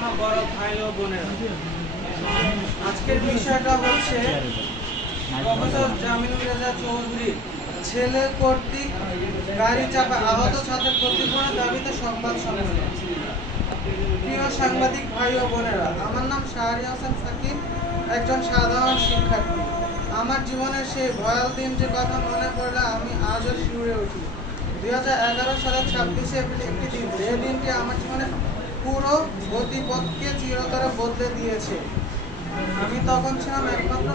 আমার বড় ভাই ও বোনেরা। আজকের বিষয়টা হচ্ছে প্রফেসর জামিনুর রেজা চৌধুরী ছেলে কর্তৃক গাড়ি চাপা আহত ছাত্রের ক্ষতিপূরণের দাবিতে সংবাদ সম্মেলন। প্রিয় সাংবাদিক ভাই ও বোনেরা, আমার নাম শাহরি হাসান সাকিব, একজন সাধারণ শিক্ষার্থী। আমার জীবনের সেই ভয়াল দিনটির কথা মনে পড়লে আমি আজও শিউরে উঠি। দুই হাজার এগারো সালের ছাব্বিশে এপ্রিল একটি দিন, যে দিনটি আমার জীবনের পুরো গতিপথকে চিরতরে বদলে দিয়েছে। আমি তখন ছিলাম একমাত্র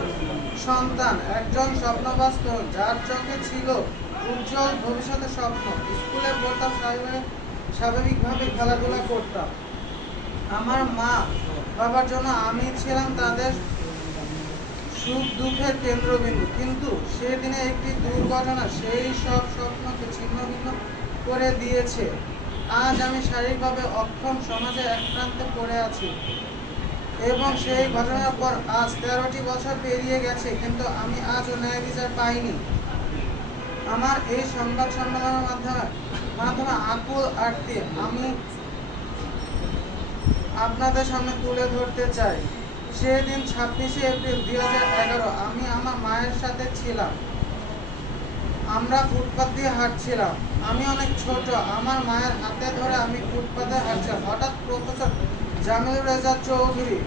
সন্তান, একজন স্বপ্নবাজ তরুণ যার চোখে ছিল উজ্জ্বল ভবিষ্যতের স্বপ্ন। স্কুলে পড়তাম, স্বাভাবিক- স্বাভাবিকভাবে খেলাধুলা করতাম। আমার মা বাবার জন্য আমি ছিলাম তাদের সুখ দুঃখের কেন্দ্রবিন্দু। কিন্তু সেদিনে একটি দুর্ঘটনা, সেই সব স্বপ্নকে ছিন্ন ভিন্ন করে দিয়েছে। আজ আমি শারীরিকভাবে অক্ষম সমাজে এক পড়ে আছি। এবং সেই ঘটনার পর আজ তেরোটি বছর পেরিয়ে গেছে, কিন্তু আমি আজও ন্যায় বিচার পাইনি। আমার এই সংবাদ সম্মেলনের মাধ্যমে মাধ্যমে আকুল আর্তি আমি আপনাদের সামনে তুলে ধরতে চাই। সেদিন ছাব্বিশে এপ্রিল দুই হাজার এগারো আমি আমার মায়ের সাথে ছিলাম। আমরা ফুটপাত দিয়ে হাঁটছিলাম। আমি অনেক ছোট, আমার মায়ের হাতে ধরে আমি ফুটপাতে হাঁটছিলাম হঠাৎ প্রফেসর জামিলুর রেজা চৌধুরী,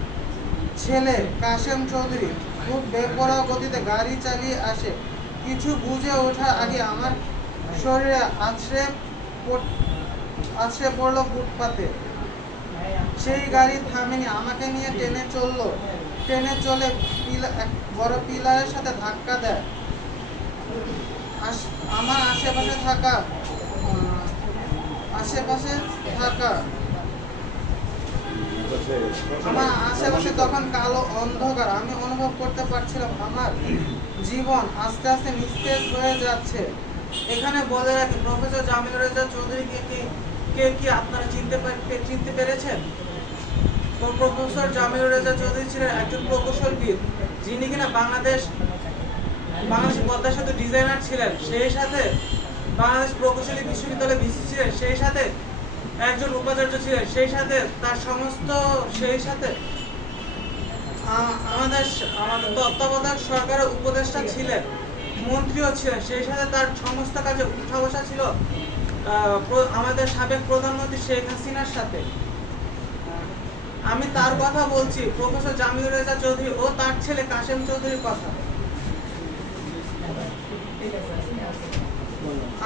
ছেলে কাশেম চৌধুরী, খুব বেপরোয়া গতিতে গাড়ি চালিয়ে আসে। কিছু বুঝে ওঠার আগে আমার শরীরে আছড়ে আছড়ে পড়ল ফুটপাতে। সেই গাড়ি থামেনি, আমাকে নিয়ে ট্রেনে চলল। ট্রেনে চলে বড় পিলারের সাথে ধাক্কা দেয়। আমার আশেপাশে থাকা আশেপাশে থাকা। আমার আশেপাশে তখন কালো অন্ধকার। আমি অনুভব করতে পারছিলাম, আমার জীবন আস্তে আস্তে নিস্তেজ হয়ে যাচ্ছে। এখানে বলে রাখি, প্রফেসর জামিল রেজা চৌধুরীকে কি কে কি আপনারা চিনতে চিনতে পেরেছেন? প্রফেসর জামিল রেজা চৌধুরী ছিলেন একজন প্রকৌশলবিদ, যিনি কিনা বাংলাদেশ বাংলাদেশ পদ্মা সেতু ডিজাইনার ছিলেন, সেই সাথে বাংলাদেশ প্রকৌশলী বিশ্ববিদ্যালয়ে ভিসি ছিলেন, সেই সাথে একজন উপাচার্য ছিলেন, সেই সাথে তার সমস্ত, সেই সাথে আমাদের আমাদের তত্ত্বাবধায়ক সরকারের উপদেষ্টা ছিলেন, মন্ত্রীও ছিলেন, সেই সাথে তার সমস্ত কাজে উঠা বসা ছিল আমাদের সাবেক প্রধানমন্ত্রী শেখ হাসিনার সাথে। আমি তার কথা বলছি, প্রফেসর জামিউর রেজা চৌধুরী ও তার ছেলে কাশেম চৌধুরীর কথা।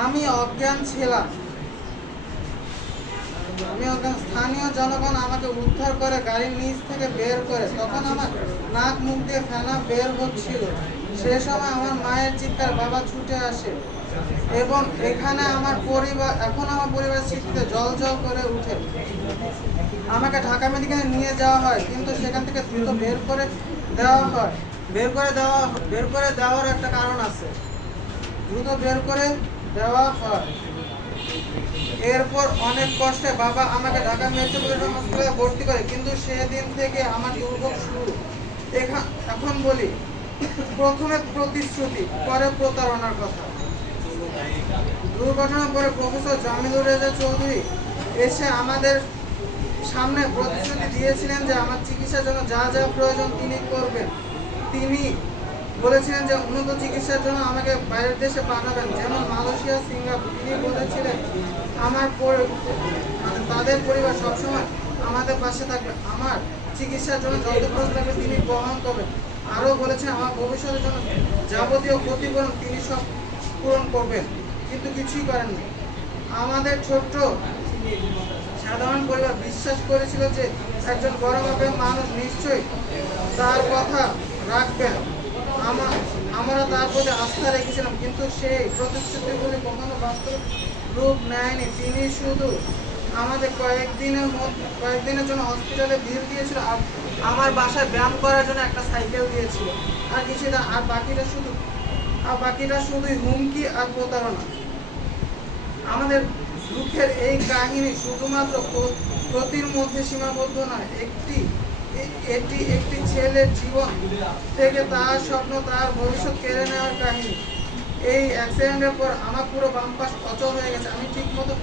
আমি অজ্ঞান ছিলাম। আমি অজ্ঞান। স্থানীয় জনগণ আমাকে উদ্ধার করে গাড়ির নিচ থেকে বের করে, তখন আমার নাক মুখ দিয়ে ফেনা বের হচ্ছিল। সে সময় আমার মায়ের চিৎকার, বাবা, ছুটে আসে। এবং এখানে আমার পরিবার, এখন আমার পরিবারের স্মৃতিতে জল জল করে উঠে। আমাকে ঢাকা মেডিকেলে নিয়ে যাওয়া হয়, কিন্তু সেখান থেকে দ্রুত বের করে দেওয়া হয়। বের করে দেওয়া, বের করে দেওয়ার একটা কারণ আছে। দ্রুত বের করে দেওয়া হয়। এরপর অনেক কষ্টে বাবা আমাকে ঢাকা মেট্রোপলিটন হসপিটালে ভর্তি করে, কিন্তু সেদিন থেকে আমার দুর্ভোগ শুরু। এখা- এখন বলি, প্রথমে প্রতিশ্রুতি, পরে প্রতারণার কথা। দুর্ঘটনার পরে প্রফেসর জামিলুর রেজা চৌধুরী এসে আমাদের সামনে প্রতিশ্রুতি দিয়েছিলেন যে আমার চিকিৎসার জন্য যা যা প্রয়োজন তিনি করবেন। তিনি বলেছিলেন যে উন্নত চিকিৎসার জন্য আমাকে বাইরের দেশে পাঠাবেন, যেমন মালয়েশিয়া, সিঙ্গাপুর। তিনি বলেছিলেন, আমার মানে তাদের পরিবার সবসময় আমাদের পাশে থাকবে। আমার চিকিৎসার জন্য যত খরচ লাগবে তিনি বহন করবেন। আরও বলেছেন, আমার ভবিষ্যতের জন্য যাবতীয় ক্ষতিপূরণ তিনি সব পূরণ করবেন। কিন্তু কিছুই করেননি। আমাদের ছোট্ট সাধারণ পরিবার বিশ্বাস করেছিল যে একজন বড় মানুষ নিশ্চয়ই তার কথা রাখবেন। আমা- আমরা তার প্রতি আস্থা রেখেছিলাম, কিন্তু সেই প্রতিশ্রুতিগুলি কখনো বাস্তব রূপ নেয়নি। তিনি শুধু আমাদের কয়েকদিনের মধ্যে কয়েকদিনের জন্য হসপিটালে ভিড় দিয়েছিল আর আমার বাসায় ব্যায়াম করার জন্য একটা সাইকেল দিয়েছিল। আর কিছু আর বাকিটা শুধু আর বাকিটা শুধুই হুমকি আর প্রতারণা। আমাদের দুঃখের এই কাহিনী শুধুমাত্র প্রতির মধ্যে সীমাবদ্ধ নয়, একটি এটি একটি ছেলের জীবন থেকে তার স্বপ্ন, তার ভবিষ্যৎ কেড়ে নেওয়ার কাহিনী। এই অ্যাক্সিডেন্টের পর আমার পুরো বাম পাশ অচল হয়ে গেছে, আমি ঠিক মতো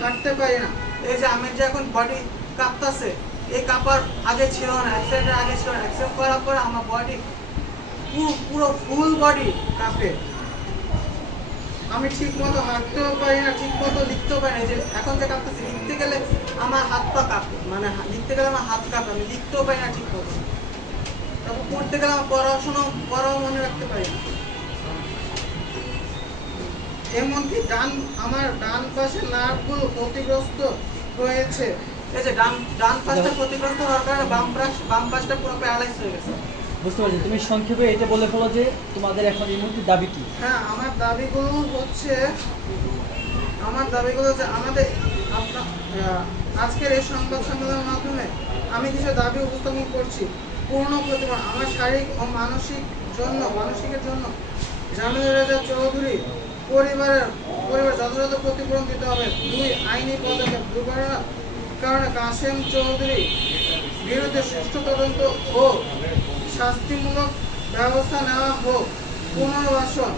হাঁটতে পারি না। এই যে আমি যে এখন বডি কাঁপতাছে, এই কাঁপার আগে ছিল না অ্যাক্সিডেন্টের আগে ছিল না। অ্যাক্সিডেন্ট করার পরে আমার বডি পুরো ফুল বডি কাঁপে। আমি ঠিক মতো হাঁটতেও পারি না ঠিক মতো লিখতেও পারি না যে এখন যে কাঁপতেছি লিখতে গেলে আমার হাত পা কাঁপে মানে লিখতে গেলে আমার হাত কাঁপে আমি লিখতেও পারি না ঠিক মতো তারপর পড়তে গেলে আমার পড়াশোনা পড়াও মনে রাখতে পারি না। এমনকি ডান আমার ডান পাশের নার্ভগুলো ক্ষতিগ্রস্ত হয়েছে। এই যে ডান ডান পাশটা ক্ষতিগ্রস্ত হওয়ার কারণে বাম পাশ বাম পাশটা পুরো প্যারালাইজ হয়ে গেছে। বুঝতে পারছি, তুমি সংক্ষেপে এটা বলে ফেলো যে তোমাদের এখন এই মুহূর্তে দাবি কি? হ্যাঁ আমার দাবিগুলো হচ্ছে, আমার দাবিগুলো হচ্ছে আমাদের আজকের এই সংবাদ সম্মেলনের মাধ্যমে আমি কিছু দাবি উপস্থাপন করছি। পূর্ণ প্রতিফলন আমার শারীরিক ও মানসিক জন্য, মানসিকের জন্য জামিনুর রেজা চৌধুরী। পরিবারের, পরিবার যথাযথ ক্ষতিপূরণ দিতে হবে। দুই আইনি পদক্ষেপ দুর্ঘটনার কারণে কাসেম চৌধুরী বিরুদ্ধে সুষ্ঠু তদন্ত ও শাস্তিমূলক ব্যবস্থা নেওয়া হোক। পুনর্বাসন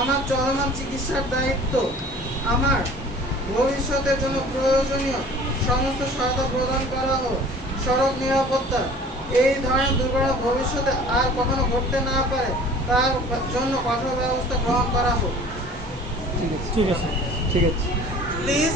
আমার চলমান চিকিৎসার দায়িত্ব। আমার ভবিষ্যতের জন্য প্রয়োজনীয় সমস্ত সহায়তা প্রদান করা হোক। সড়ক নিরাপত্তা এই ধরনের দুর্ঘটনা ভবিষ্যতে আর কখনো ঘটতে না পারে তার জন্য কঠোর ব্যবস্থা গ্রহণ করা হোক। ঠিক আছে। ঠিক আছে। ঠিক আছে। প্লিজ